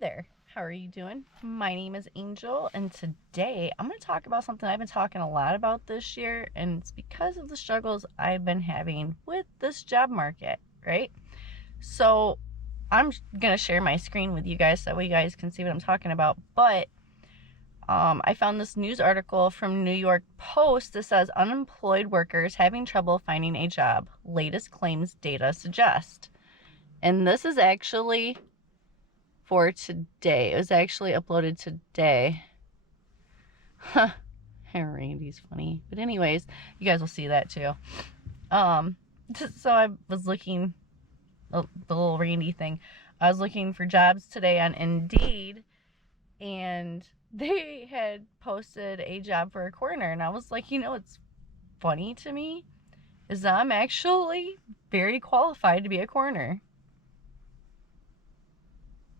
there, how are you doing? My name is Angel, and today I'm going to talk about something I've been talking a lot about this year, and it's because of the struggles I've been having with this job market, right? So I'm going to share my screen with you guys so you guys can see what I'm talking about, but I found this news article from New York Post that says unemployed workers having trouble finding a job, latest claims data suggest. And this is actually for today. It was actually uploaded today. Huh. Randy's funny. But anyways, you guys will see that too. So I was looking, the little Randy thing. I was looking for jobs today on Indeed, and they had posted a job for a coroner. And I was like, what's funny to me is that I'm actually very qualified to be a coroner.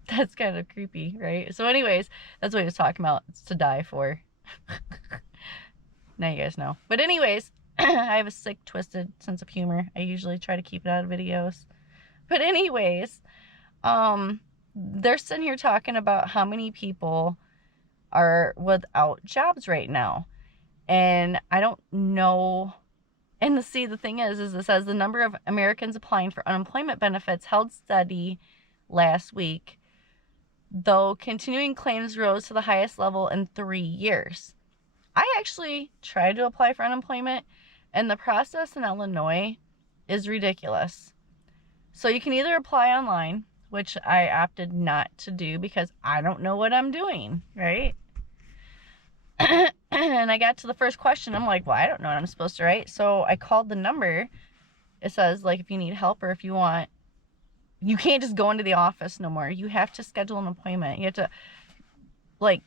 That's kind of creepy, right? So anyways, that's what he was talking about. It's to die for. Now you guys know. But anyways, I have a sick, twisted sense of humor. I usually try to keep it out of videos. But anyways, they're sitting here talking about how many people are without jobs right now. And I don't know. And the thing is it says the number of Americans applying for unemployment benefits held steady last week, though continuing claims rose to the highest level in 3 years. I actually tried to apply for unemployment, and the process in Illinois is ridiculous. So you can either apply online, which I opted not to do because I don't know what I'm doing, right? And I got to the first question. I'm like, well, I don't know what I'm supposed to write. So I called the number. It says, like, if you need help or if you want, you can't just go into the office no more. You have to schedule an appointment. You have to, like,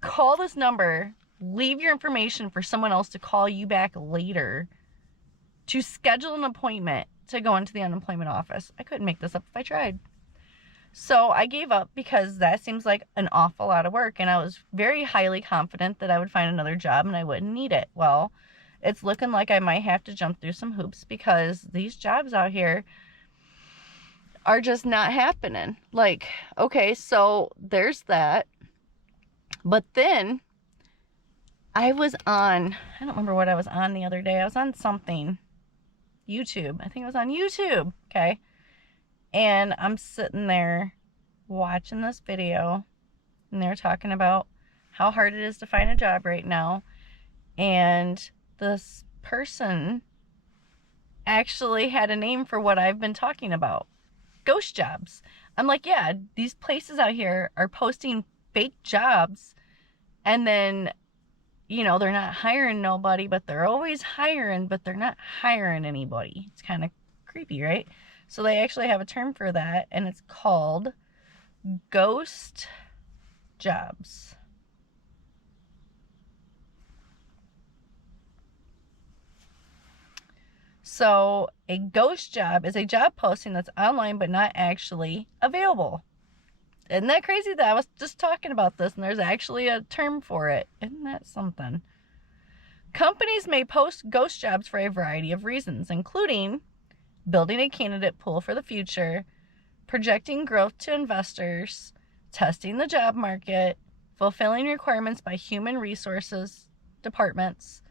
call this number, leave your information for someone else to call you back later to schedule an appointment to go into the unemployment office. I couldn't make this up if I tried. So I gave up because that seems like an awful lot of work, and I was very highly confident that I would find another job and I wouldn't need it. Well, it's looking like I might have to jump through some hoops because these jobs out here are just not happening. Like, okay, so there's that. But then I don't remember what I was on the other day. I was on something. YouTube. I think it was on YouTube. Okay. And I'm sitting there watching this video, and they're talking about how hard it is to find a job right now. And this person actually had a name for what I've been talking about. Ghost jobs. I'm like, yeah, these places out here are posting fake jobs, and then, they're not hiring nobody, but they're always hiring, but they're not hiring anybody. It's kind of creepy, right? So they actually have a term for that, and it's called ghost jobs. So a ghost job is a job posting that's online but not actually available. Isn't that crazy that I was just talking about this and there's actually a term for it? Isn't that something? Companies may post ghost jobs for a variety of reasons, including building a candidate pool for the future, projecting growth to investors, testing the job market, fulfilling requirements by human resources departments,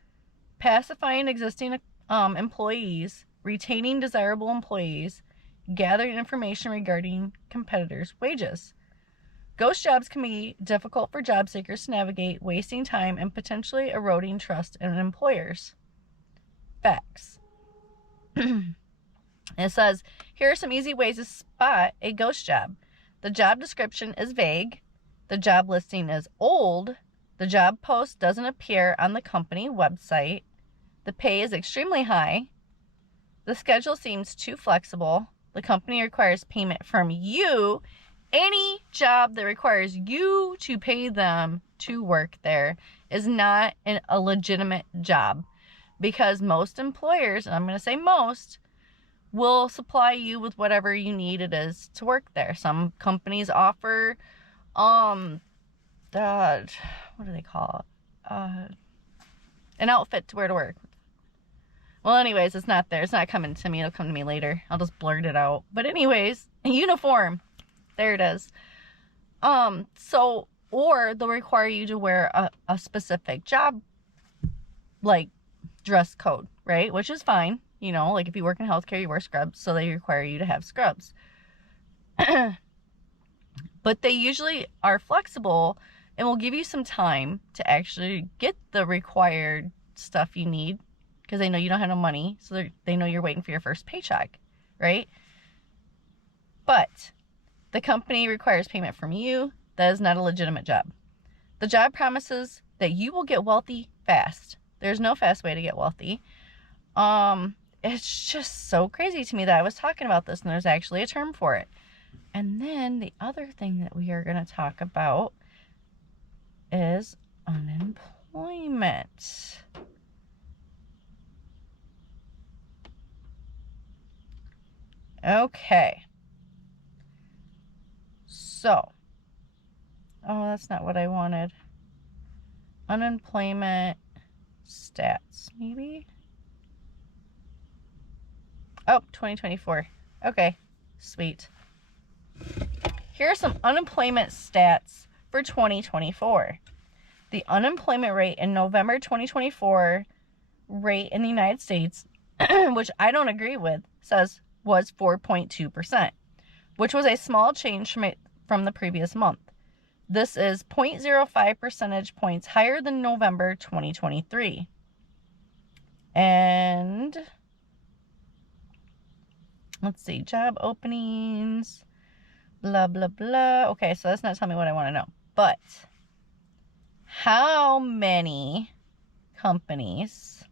pacifying existing employees, retaining desirable employees, gathering information regarding competitors' wages. Ghost jobs can be difficult for job seekers to navigate, wasting time and potentially eroding trust in employers. Facts. It says, here are some easy ways to spot a ghost job. The job description is vague. The job listing is old. The job post doesn't appear on the company website. The pay is extremely high. The schedule seems too flexible. The company requires payment from you. Any job that requires you to pay them to work there is not a legitimate job, because most employers, and I'm going to say most, will supply you with whatever you need it is to work there. Some companies offer, what do they call it? An outfit to wear to work. Well, anyways, it's not there. It's not coming to me. It'll come to me later. I'll just blurt it out. But anyways, a uniform. There it is. Or they'll require you to wear a specific job, like, dress code, right? Which is fine. You know, like if you work in healthcare, you wear scrubs, so they require you to have scrubs. But they usually are flexible and will give you some time to actually get the required stuff you need, because they know you don't have no money, so they know you're waiting for your first paycheck, right? But the company requires payment from you. That is not a legitimate job. The job promises that you will get wealthy fast. There's no fast way to get wealthy. It's just so crazy to me that I was talking about this and there's actually a term for it. And then the other thing that we are going to talk about is unemployment. Okay. So, oh, that's not what I wanted. Unemployment stats, maybe? Oh, 2024. Okay, sweet. Here are some unemployment stats for 2024. The unemployment rate in November 2024 rate in the United States, which I don't agree with, was 4.2%, which was a small change from the previous month. This is 0.05 percentage points higher than November 2023. And let's see, job openings, blah, blah, blah. Okay, so that's not telling me what I want to know. But how many companies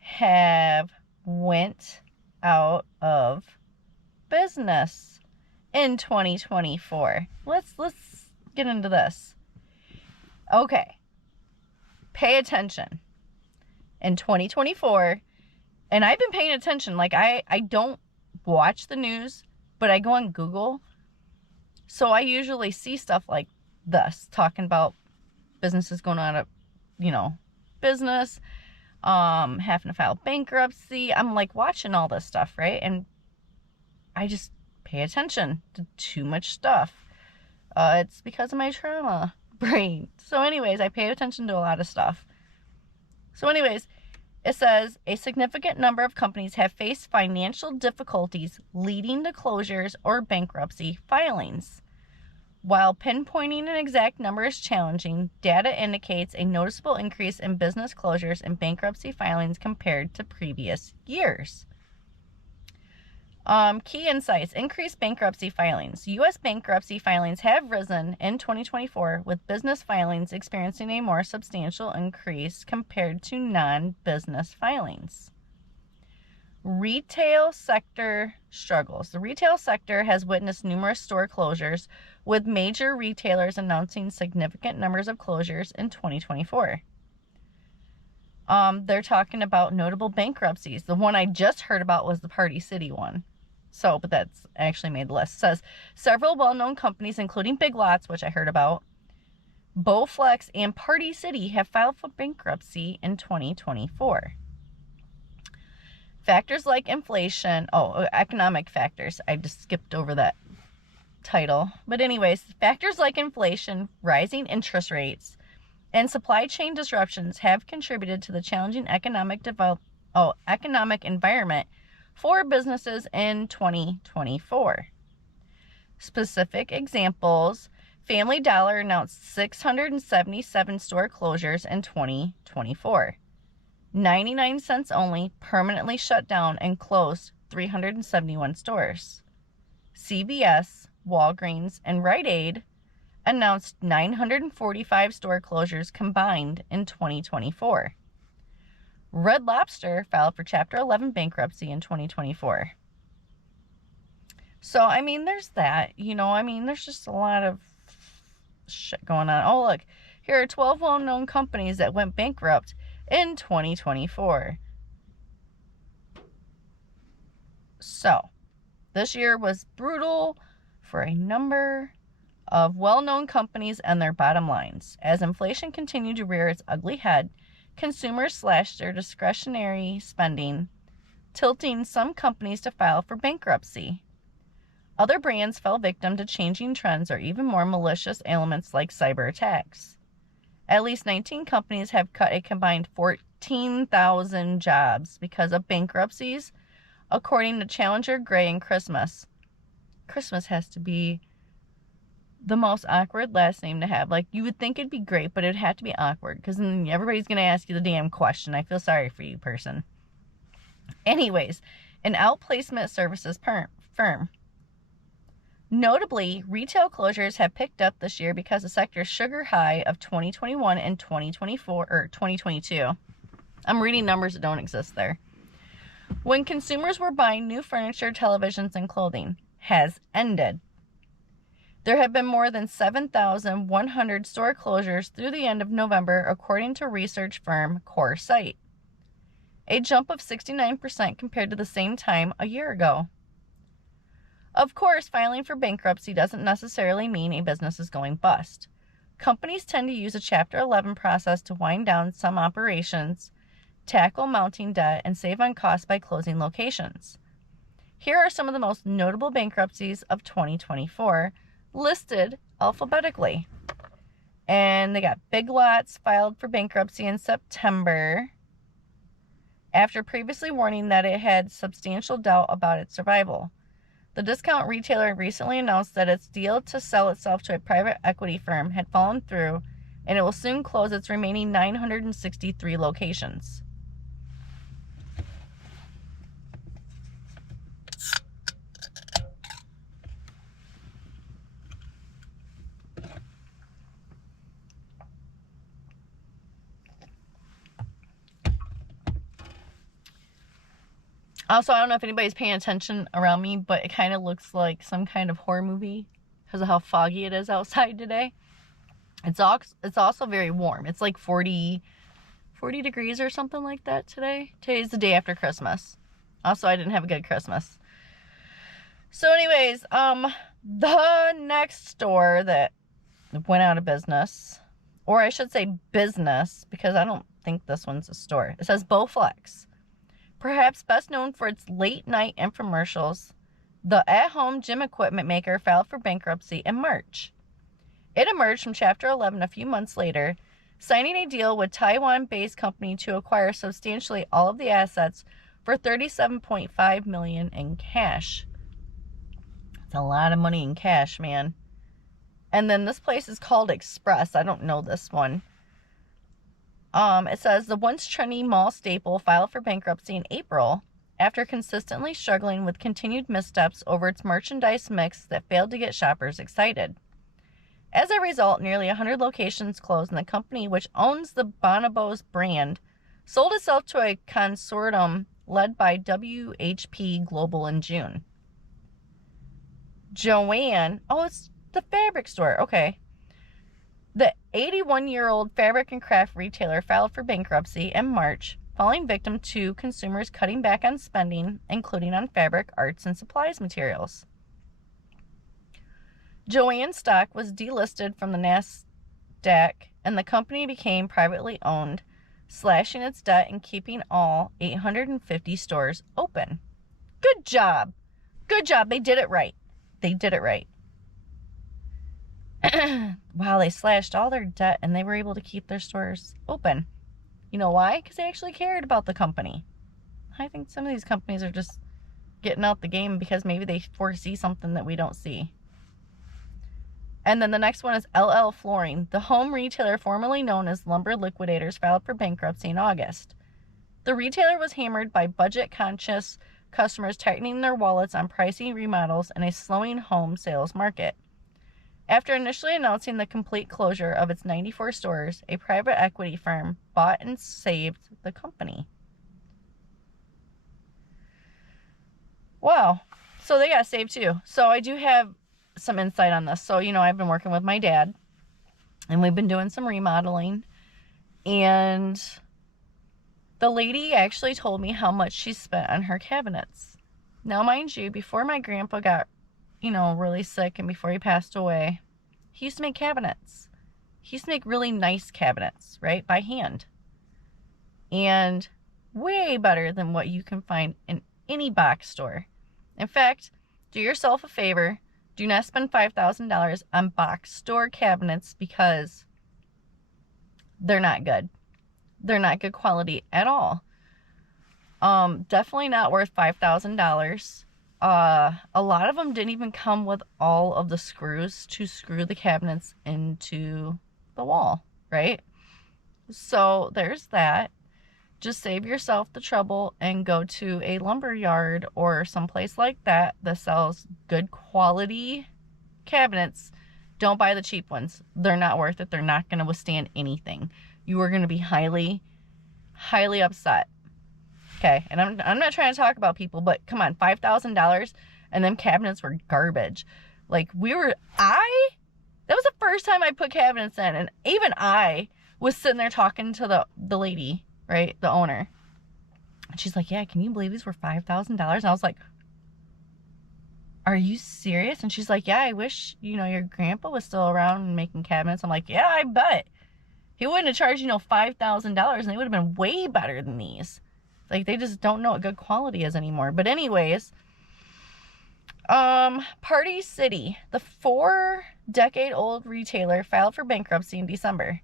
have went out of business in 2024? Let's get into this. Okay. Pay attention. In 2024, and I've been paying attention, like I don't watch the news, but I go on Google. So I usually see stuff like this, talking about businesses going out of, business, having to file bankruptcy. I'm like watching all this stuff, right? And I just pay attention to too much stuff. It's because of my trauma brain. So anyways, I pay attention to a lot of stuff. So anyways, it says a significant number of companies have faced financial difficulties leading to closures or bankruptcy filings. While pinpointing an exact number is challenging, data indicates a noticeable increase in business closures and bankruptcy filings compared to previous years. Key insights: increased bankruptcy filings. U.S. bankruptcy filings have risen in 2024, with business filings experiencing a more substantial increase compared to non-business filings. Retail sector struggles. The retail sector has witnessed numerous store closures, with major retailers announcing significant numbers of closures in 2024. They're talking about notable bankruptcies. The one I just heard about was the Party City one. So, but that's actually made the list. It says several well-known companies, including Big Lots, which I heard about, Bowflex, and Party City have filed for bankruptcy in 2024. Factors like inflation, economic factors. I just skipped over that title. But anyways, factors like inflation, rising interest rates, and supply chain disruptions have contributed to the challenging economic environment for businesses in 2024. Specific examples: Family Dollar announced 677 store closures in 2024. 99 Cents Only permanently shut down and closed 371 stores. CVS, Walgreens, and Rite Aid announced 945 store closures combined in 2024. Red Lobster filed for Chapter 11 bankruptcy in 2024. So, there's that. There's just a lot of shit going on. Oh, look, here are 12 well-known companies that went bankrupt in 2024. So, this year was brutal for a number of well-known companies and their bottom lines. As inflation continued to rear its ugly head, consumers slashed their discretionary spending, tilting some companies to file for bankruptcy. Other brands fell victim to changing trends or even more malicious elements like cyber attacks. At least 19 companies have cut a combined 14,000 jobs because of bankruptcies, according to Challenger, Gray, and Christmas. Christmas has to be the most awkward last name to have. Like, you would think it'd be great, but it'd have to be awkward because then everybody's going to ask you the damn question. I feel sorry for you, person. Anyways, an outplacement services firm. Notably, retail closures have picked up this year because the sector's sugar high of 2021 and 2022. I'm reading numbers that don't exist there. When consumers were buying new furniture, televisions, and clothing, has ended. There have been more than 7,100 store closures through the end of November, according to research firm CoreSite, a jump of 69% compared to the same time a year ago. Of course, filing for bankruptcy doesn't necessarily mean a business is going bust. Companies tend to use a Chapter 11 process to wind down some operations, tackle mounting debt, and save on costs by closing locations. Here are some of the most notable bankruptcies of 2024, listed alphabetically. And they got Big Lots filed for bankruptcy in September after previously warning that it had substantial doubt about its survival. The discount retailer recently announced that its deal to sell itself to a private equity firm had fallen through, and it will soon close its remaining 963 locations. Also, I don't know if anybody's paying attention around me, but it kind of looks like some kind of horror movie because of how foggy it is outside today. It's also very warm. It's like 40 degrees or something like that today. Today's the day after Christmas. Also, I didn't have a good Christmas. So anyways, the next store that went out of business, or I should say business, because I don't think this one's a store. It says Bowflex. Perhaps best known for its late-night infomercials, the at-home gym equipment maker filed for bankruptcy in March. It emerged from Chapter 11 a few months later, signing a deal with Taiwan-based company to acquire substantially all of the assets for $37.5 million in cash. It's a lot of money in cash, man. And then this place is called Express. I don't know this one. It says the once trendy mall staple filed for bankruptcy in April after consistently struggling with continued missteps over its merchandise mix that failed to get shoppers excited. As a result, nearly 100 locations closed, and the company, which owns the Bonobos brand, sold itself to a consortium led by WHP Global in June. Joanne, it's the fabric store, okay. The 81-year-old fabric and craft retailer filed for bankruptcy in March, falling victim to consumers cutting back on spending, including on fabric, arts, and supplies materials. Joanne's stock was delisted from the NASDAQ, and the company became privately owned, slashing its debt and keeping all 850 stores open. Good job. Good job. They did it right. Wow, they slashed all their debt and they were able to keep their stores open. You know why? Because they actually cared about the company. I think some of these companies are just getting out the game because maybe they foresee something that we don't see. And then the next one is LL Flooring. The home retailer formerly known as Lumber Liquidators filed for bankruptcy in August. The retailer was hammered by budget-conscious customers tightening their wallets on pricey remodels and a slowing home sales market. After initially announcing the complete closure of its 94 stores, a private equity firm bought and saved the company. Wow. So they got saved too. So I do have some insight on this. So, I've been working with my dad and we've been doing some remodeling, and the lady actually told me how much she spent on her cabinets. Now, mind you, before my grandpa got really sick and before he passed away, he used to make cabinets. He used to make really nice cabinets, right, by hand. And way better than what you can find in any box store. In fact, do yourself a favor. Do not spend $5,000 on box store cabinets because they're not good. They're not good quality at all. Definitely not worth $5,000. A lot of them didn't even come with all of the screws to screw the cabinets into the wall, right? So there's that. Just save yourself the trouble and go to a lumber yard or someplace like that sells good quality cabinets. Don't buy the cheap ones. They're not worth it. They're not going to withstand anything. You are going to be highly, highly upset. Okay, and I'm not trying to talk about people, but come on, $5,000 and them cabinets were garbage. Like that was the first time I put cabinets in, and even I was sitting there talking to the lady, right, the owner. And she's like, yeah, can you believe these were $5,000? And I was like, are you serious? And she's like, yeah, I wish, your grandpa was still around and making cabinets. I'm like, yeah, I bet. He wouldn't have charged, $5,000 and they would have been way better than these. Like, they just don't know what good quality is anymore. But anyways, Party City, the 4-decade-old retailer, filed for bankruptcy in December,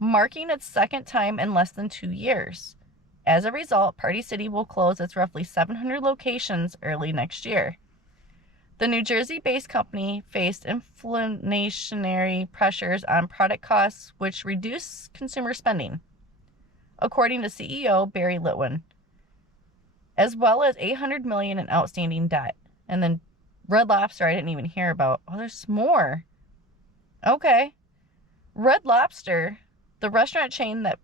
marking its second time in less than 2 years. As a result, Party City will close its roughly 700 locations early next year. The New Jersey-based company faced inflationary pressures on product costs, which reduced consumer spending, according to CEO Barry Litwin, as well as $800 million in outstanding debt. And then Red Lobster, I didn't even hear about. Oh, there's more. Okay. Red Lobster, the restaurant chain that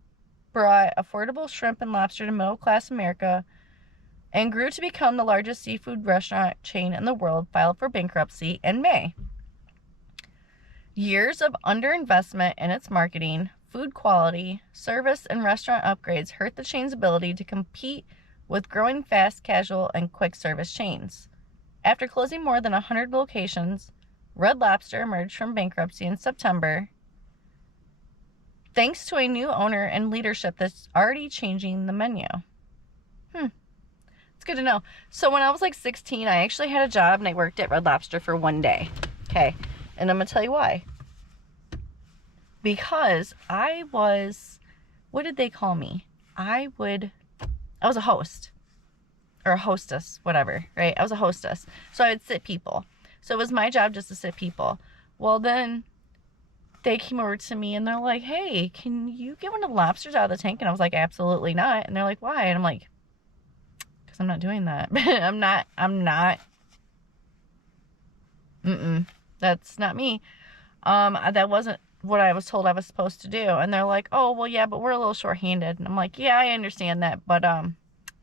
brought affordable shrimp and lobster to middle-class America and grew to become the largest seafood restaurant chain in the world, filed for bankruptcy in May. Years of underinvestment in its marketing, food quality, service, and restaurant upgrades hurt the chain's ability to compete with growing fast casual and quick service chains. After closing more than 100 locations, Red Lobster emerged from bankruptcy in September, thanks to a new owner and leadership that's already changing the menu. It's good to know. So when I was like 16, I actually had a job and I worked at Red Lobster for one day. Okay. And I'm going to tell you why. Because I was, what did they call me? I was a host or a hostess, whatever, right? I was a hostess. So I would sit people. So it was my job just to sit people. Well, then they came over to me and they're like, hey, can you get one of the lobsters out of the tank? And I was like, absolutely not. And they're like, why? And I'm like, because I'm not doing that. I'm not. That's not me. That wasn't what I was told I was supposed to do. And they're like, oh, well, yeah, but we're a little short-handed. And I'm like, yeah, I understand that, but I'm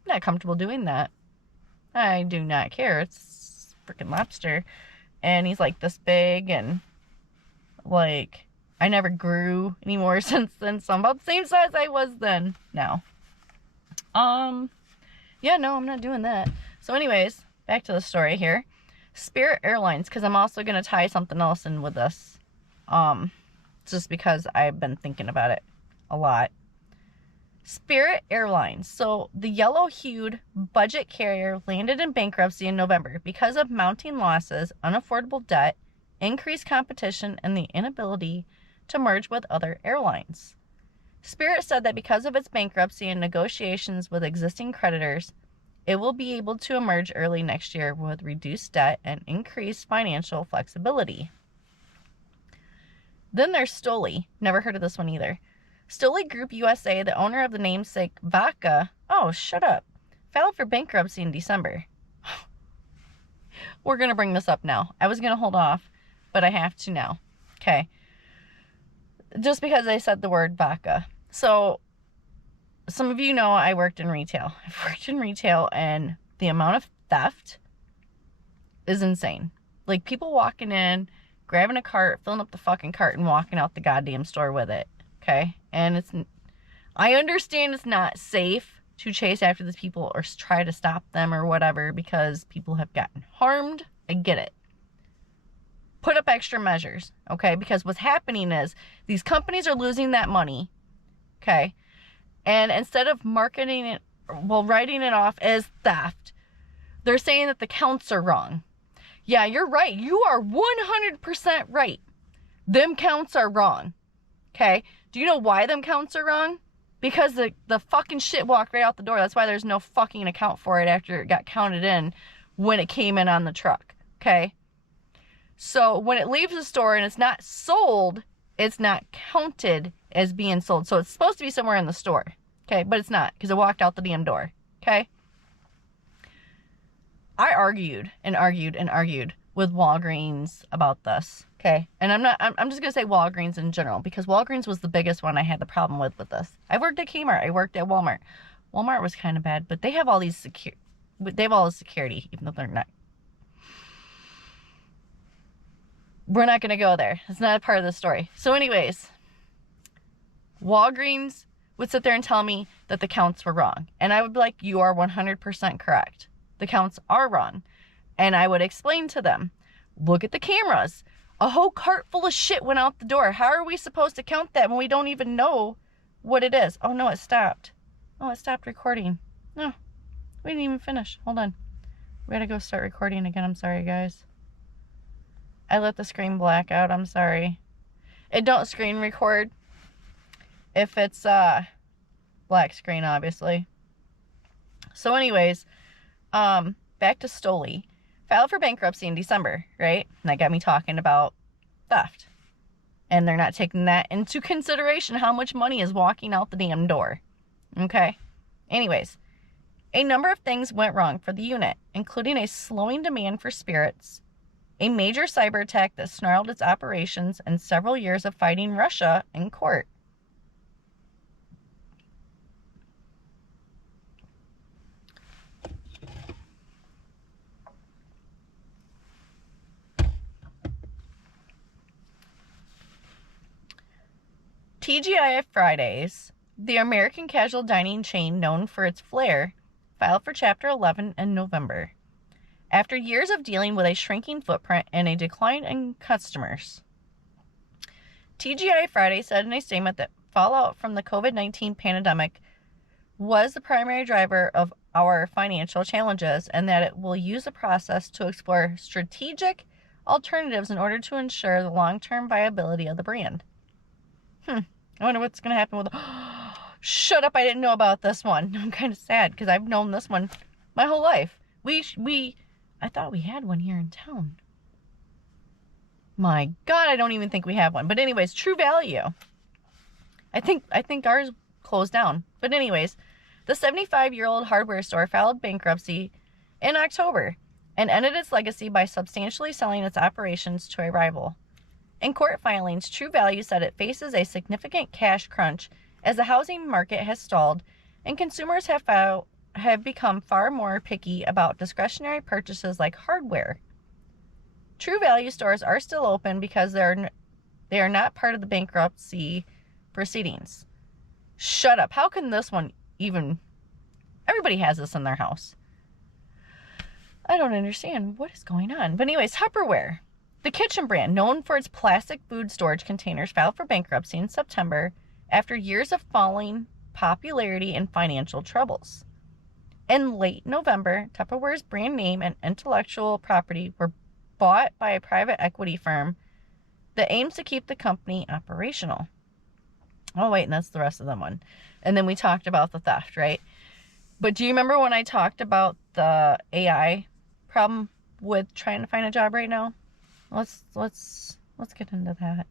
not comfortable doing that. I do not care. It's freaking lobster. And he's like this big, and like I never grew anymore since then, so I'm about the same size I was then now. Yeah, no, I'm not doing that. So anyways, back to the story here. Spirit Airlines, because I'm also going to tie something else in with this. Just because I've been thinking about it a lot. Spirit Airlines. So the yellow-hued budget carrier landed in bankruptcy in November because of mounting losses, unaffordable debt, increased competition, and the inability to merge with other airlines. Spirit said that because of its bankruptcy and negotiations with existing creditors, it will be able to emerge early next year with reduced debt and increased financial flexibility. Then there's Stoli. Never heard of this one either. Stoli Group USA, the owner of the namesake Vaca, filed for bankruptcy in December. We're going to bring this up now. I was going to hold off, but I have to now. Okay. Just because I said the word Vaca. So, some of you know I worked in retail. I've worked in retail, and the amount of theft is insane. Like, people walking in, grabbing a cart, filling up the fucking cart, and walking out the goddamn store with it. Okay? And I understand it's not safe to chase after these people or try to stop them or whatever because people have gotten harmed. I get it. Put up extra measures, okay? Because what's happening is these companies are losing that money, okay? And instead of marketing it, writing it off as theft, they're saying that the counts are wrong. Yeah, you're right. You are 100% right. Them counts are wrong. Okay? Do you know why them counts are wrong? Because the fucking shit walked right out the door. That's why there's no fucking account for it after it got counted in when it came in on the truck. Okay? So when it leaves the store and it's not sold, it's not counted as being sold. So it's supposed to be somewhere in the store. Okay? But it's not because it walked out the damn door. Okay? I argued and argued and argued with Walgreens about this. Okay. And I'm just going to say Walgreens in general because Walgreens was the biggest one I had the problem with this. I worked at Kmart. I worked at Walmart. Walmart was kind of bad, but they have all these they have all this security, even though they're not. We're not going to go there. It's not a part of the story. So anyways, Walgreens would sit there and tell me that the counts were wrong. And I would be like, you are 100% correct. The counts are wrong. And I would explain to them, look at the cameras. A whole cart full of shit went out the door. How are we supposed to count that when we don't even know what it is? Oh, no, it stopped. Oh, it stopped recording. No, we didn't even finish. Hold on. We gotta go start recording again. I'm sorry, guys. I let the screen black out. I'm sorry. It don't screen record if it's black screen, obviously. So anyways, back to Stoli. Filed for bankruptcy in December, right? And that got me talking about theft. And they're not taking that into consideration how much money is walking out the damn door. Okay? Anyways, a number of things went wrong for the unit, including a slowing demand for spirits, a major cyber attack that snarled its operations, and several years of fighting Russia in court. TGI Fridays, the American casual dining chain known for its flair, filed for Chapter 11 in November. After years of dealing with a shrinking footprint and a decline in customers, TGI Fridays said in a statement that fallout from the COVID-19 pandemic was the primary driver of our financial challenges and that it will use the process to explore strategic alternatives in order to ensure the long-term viability of the brand. I wonder what's going to happen with... Shut up, I didn't know about this one. I'm kind of sad because I've known this one my whole life. I thought we had one here in town. My God, I don't even think we have one. But anyways, True Value. I think ours closed down. But anyways, the 75-year-old hardware store filed bankruptcy in October and ended its legacy by substantially selling its operations to a rival. In court filings, True Value said it faces a significant cash crunch as the housing market has stalled and consumers have become far more picky about discretionary purchases like hardware. True Value stores are still open because they are not part of the bankruptcy proceedings. Shut up. How can this one even... Everybody has this in their house. I don't understand what is going on. But anyways, Tupperware. The kitchen brand, known for its plastic food storage containers, filed for bankruptcy in September after years of falling popularity and financial troubles. In late November, Tupperware's brand name and intellectual property were bought by a private equity firm that aims to keep the company operational. Oh, wait, and that's the rest of the one. And then we talked about the theft, right? But do you remember when I talked about the AI problem with trying to find a job right now? Let's get into that.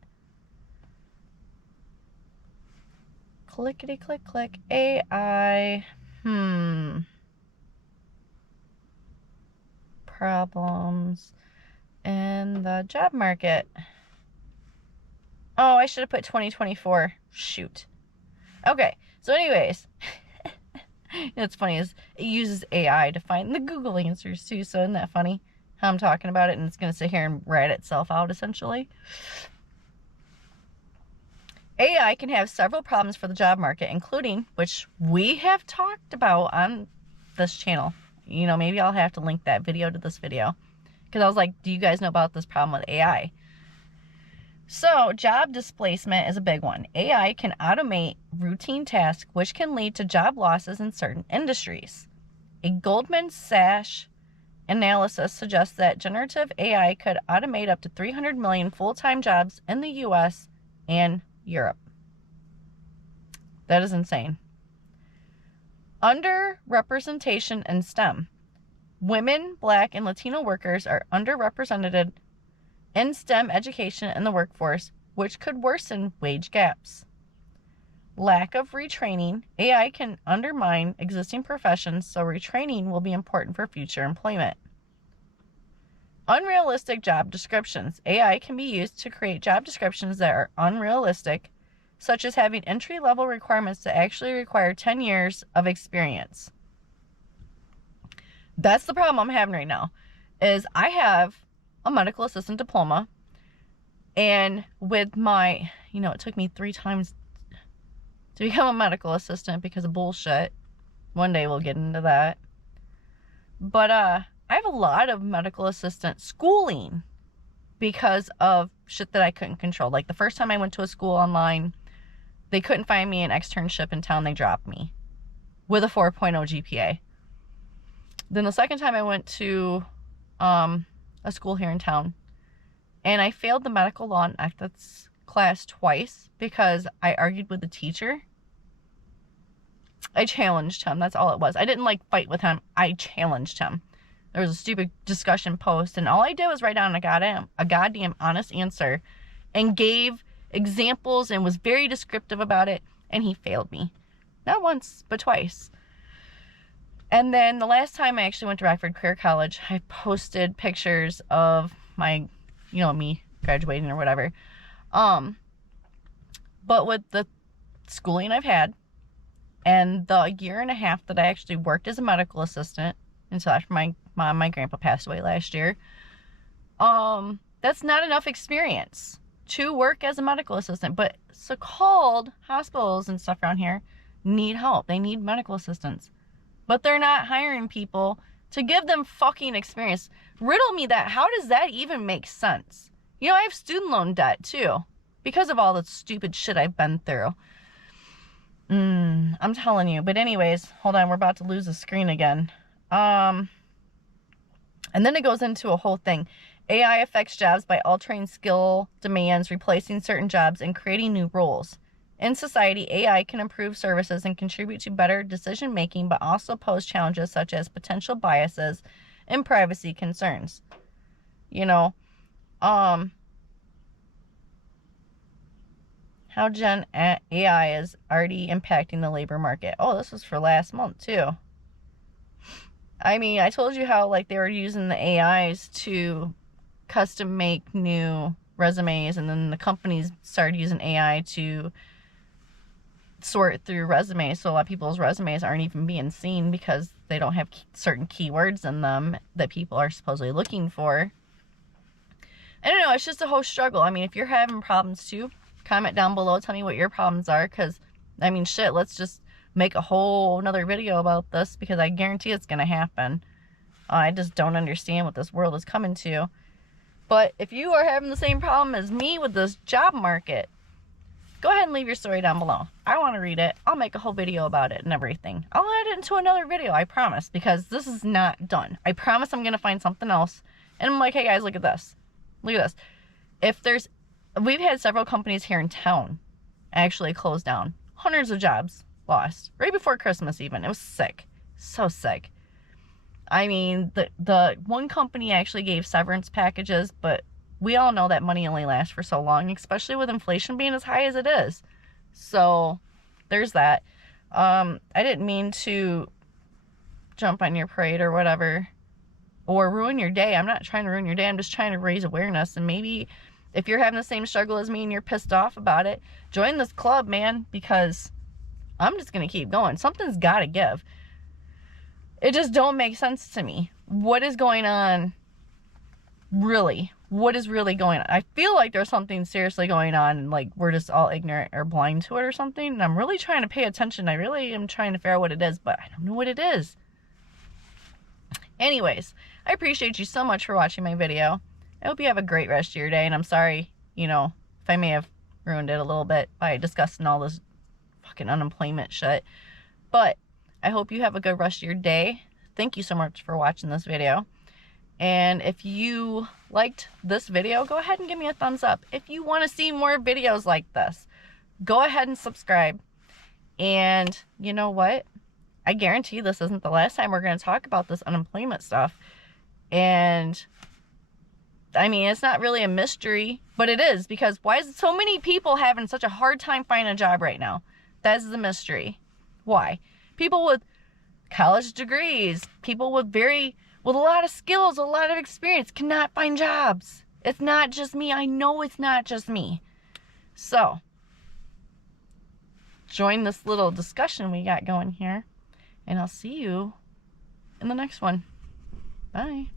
Clickety click click. AI. Problems in the job market. Oh, I should have put 2024. Shoot. Okay. So anyways, it's funny is it uses AI to find the Google answers too. So isn't that funny? How I'm talking about it and it's going to sit here and write itself out essentially. AI can have several problems for the job market, including, which we have talked about on this channel. You know, maybe I'll have to link that video to this video. Because I was like, do you guys know about this problem with AI? So, job displacement is a big one. AI can automate routine tasks, which can lead to job losses in certain industries. A Goldman Sachs analysis suggests that generative AI could automate up to 300 million full-time jobs in the US and Europe. That is insane. Underrepresentation in STEM. Women, Black, and Latino workers are underrepresented in STEM education in the workforce, which could worsen wage gaps. Lack of retraining. AI can undermine existing professions, so retraining will be important for future employment. Unrealistic job descriptions. AI can be used to create job descriptions that are unrealistic, such as having entry-level requirements that actually require 10 years of experience. That's the problem I'm having right now, is I have a medical assistant diploma, and with my, it took me 3 times to become a medical assistant because of bullshit. One day we'll get into that. But I have a lot of medical assistant schooling because of shit that I couldn't control. Like the first time I went to a school online, they couldn't find me an externship in town. They dropped me with a 4.0 GPA. Then the second time I went to a school here in town, and I failed the medical law and ethics class twice because I argued with the teacher. I challenged him. That's all it was. I didn't fight with him. I challenged him. There was a stupid discussion post, and all I did was write down a goddamn honest answer and gave examples and was very descriptive about it, and he failed me. Not once, but twice. And then the last time I actually went to Rockford Career College, I posted pictures of my, me graduating or whatever. But with the schooling I've had and the year and a half that I actually worked as a medical assistant until after my mom, my grandpa passed away last year, that's not enough experience to work as a medical assistant. But so-called hospitals and stuff around here need help. They need medical assistants. But they're not hiring people to give them fucking experience. Riddle me that. How does that even make sense? I have student loan debt too, because of all the stupid shit I've been through. I'm telling you. But anyways, hold on. We're about to lose the screen again. And then it goes into a whole thing. AI affects jobs by altering skill demands, replacing certain jobs, and creating new roles. In society, AI can improve services and contribute to better decision-making, but also pose challenges such as potential biases and privacy concerns. How Gen AI is already impacting the labor market. Oh, this was for last month, too. I mean, I told you how, they were using the AIs to custom make new resumes, and then the companies started using AI to sort through resumes, so a lot of people's resumes aren't even being seen because they don't have certain keywords in them that people are supposedly looking for. I don't know, it's just a whole struggle. I mean, if you're having problems too, comment down below, tell me what your problems are, because, I mean, shit, let's just make a whole another video about this, because I guarantee it's going to happen. I just don't understand what this world is coming to. But if you are having the same problem as me with this job market, go ahead and leave your story down below. I want to read it. I'll make a whole video about it and everything. I'll add it into another video, I promise, because this is not done. I promise I'm going to find something else. And I'm like, hey guys, look at this. Look at this. We've had several companies here in town actually close down. Hundreds of jobs lost. Right before Christmas even. It was sick. So sick. I mean, the one company actually gave severance packages, but we all know that money only lasts for so long, especially with inflation being as high as it is. So, there's that. I didn't mean to jump on your parade or whatever, or ruin your day. I'm not trying to ruin your day. I'm just trying to raise awareness. And maybe if you're having the same struggle as me and you're pissed off about it, join this club, man, because I'm just going to keep going. Something's got to give. It just don't make sense to me. What is going on? Really? What is really going on? I feel like there's something seriously going on, and we're just all ignorant or blind to it or something. And I'm really trying to pay attention. I really am trying to figure out what it is, but I don't know what it is. Anyways, I appreciate you so much for watching my video. I hope you have a great rest of your day, and I'm sorry, if I may have ruined it a little bit by discussing all this fucking unemployment shit. But I hope you have a good rest of your day. Thank you so much for watching this video. And if you liked this video, go ahead and give me a thumbs up. If you want to see more videos like this, go ahead and subscribe. And you know what? I guarantee this isn't the last time we're going to talk about this unemployment stuff. And I mean, it's not really a mystery, but it is, because why is so many people having such a hard time finding a job right now? That is the mystery. Why? People with college degrees, people with a lot of skills, a lot of experience cannot find jobs. It's not just me. I know it's not just me. So, join this little discussion we got going here, and I'll see you in the next one. Bye.